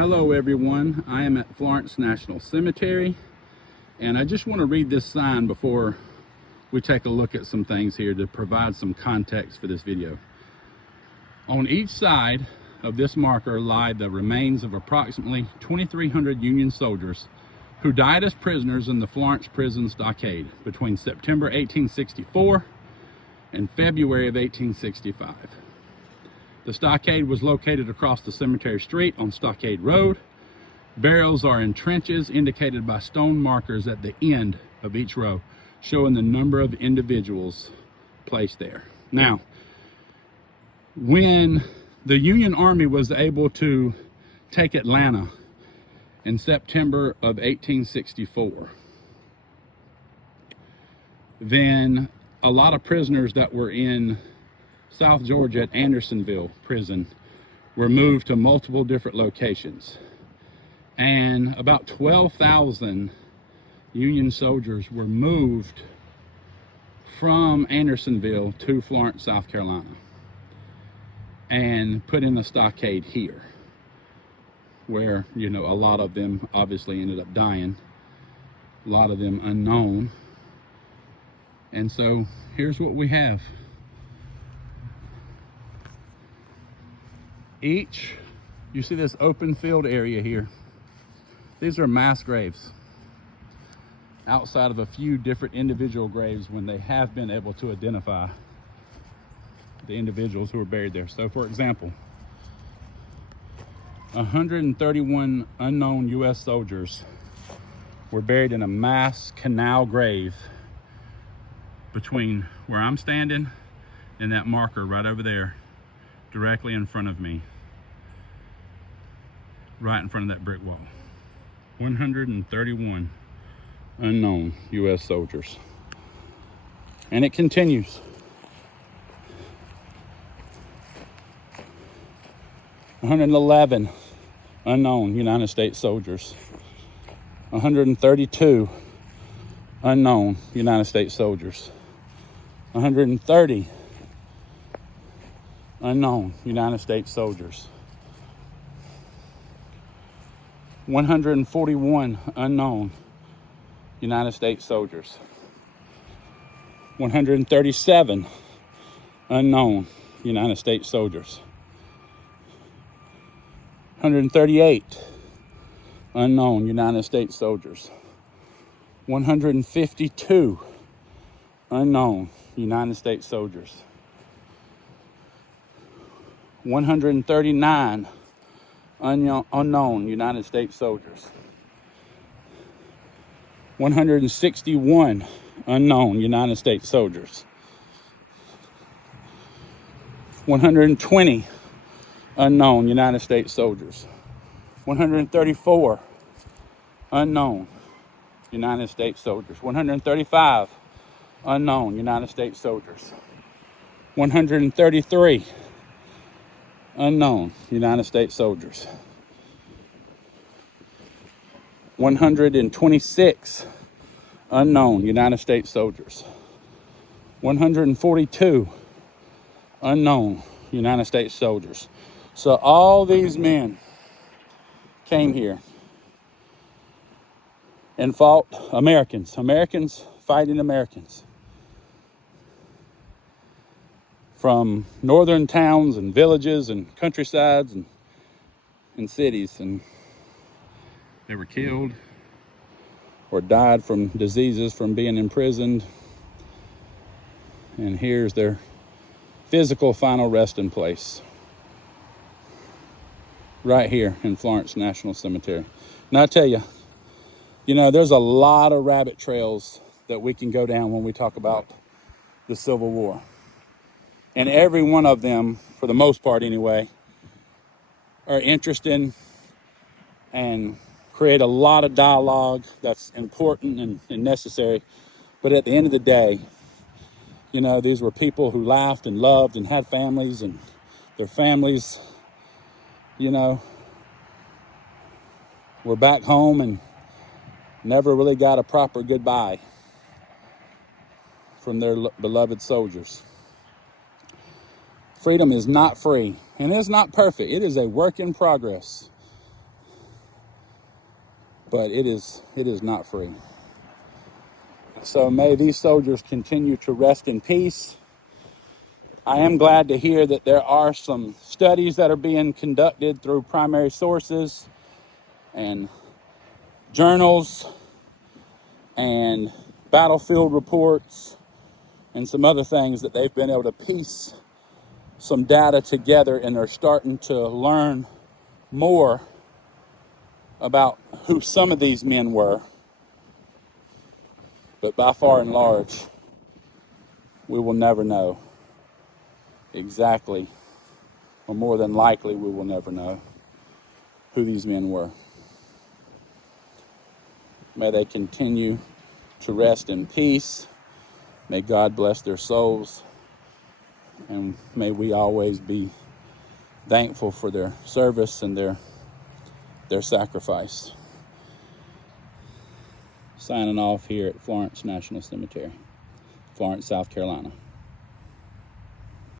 Hello everyone, I am at Florence National Cemetery, and I just want to read this sign before we take a look at some things here to provide some context for this video. On each side of this marker lie the remains of approximately 2,300 Union soldiers who died as prisoners in the Florence prison stockade between September 1864 and February of 1865. The stockade was located across the cemetery street on Stockade Road. Burials are in trenches indicated by stone markers at the end of each row, showing the number of individuals placed there. Now, when the Union Army was able to take Atlanta in September of 1864, then a lot of prisoners that were in South Georgia at Andersonville prison were moved to multiple different locations, and about 12,000 Union soldiers were moved from Andersonville to Florence, South Carolina, and put in the stockade here, where, you know, a lot of them obviously ended up dying, a lot of them unknown. And so here's what we have. You see this open field area here. These are mass graves, outside of a few different individual graves when they have been able to identify the individuals who were buried there. So for example, 131 unknown U.S. soldiers were buried in a mass canal grave between where I'm standing and that marker right over there, directly in front of me, right in front of that brick wall. 131 unknown U.S. soldiers. And it continues. $111 unknown United States soldiers. 132 unknown United States soldiers. 130 unknown United States soldiers. 141 unknown United States soldiers. 137 unknown United States soldiers. 138 unknown United States soldiers. 152 unknown United States soldiers. 139 unknown United States soldiers. 161 unknown United States soldiers. 120 unknown United States soldiers. 134 unknown United States soldiers. 135 unknown United States soldiers. 133 unknown United States soldiers. 126 unknown United States soldiers. 142 unknown United States soldiers. So all these men came here and fought Americans fighting Americans, from northern towns and villages and countrysides and cities, and they were killed or died from diseases from being imprisoned. And here's their physical final resting place, right here in Florence National Cemetery. Now I tell you, you know, there's a lot of rabbit trails that we can go down when we talk about the Civil War. And every one of them, for the most part anyway, are interesting and create a lot of dialogue that's important and necessary. But at the end of the day, you know, these were people who laughed and loved and had families, and their families, you know, were back home and never really got a proper goodbye from their beloved soldiers. Freedom is not free, and it's not perfect. It is a work in progress. but it is not free. So may these soldiers continue to rest in peace. I am glad to hear that there are some studies that are being conducted through primary sources and journals and battlefield reports and some other things that they've been able to piece some data together, and they're starting to learn more about who some of these men were. But by far and large, we will never know exactly, or more than likely, we will never know who these men were. May they continue to rest in peace. May God bless their souls. And may we always be thankful for their service and their sacrifice. Signing off here at Florence National Cemetery, Florence, South Carolina.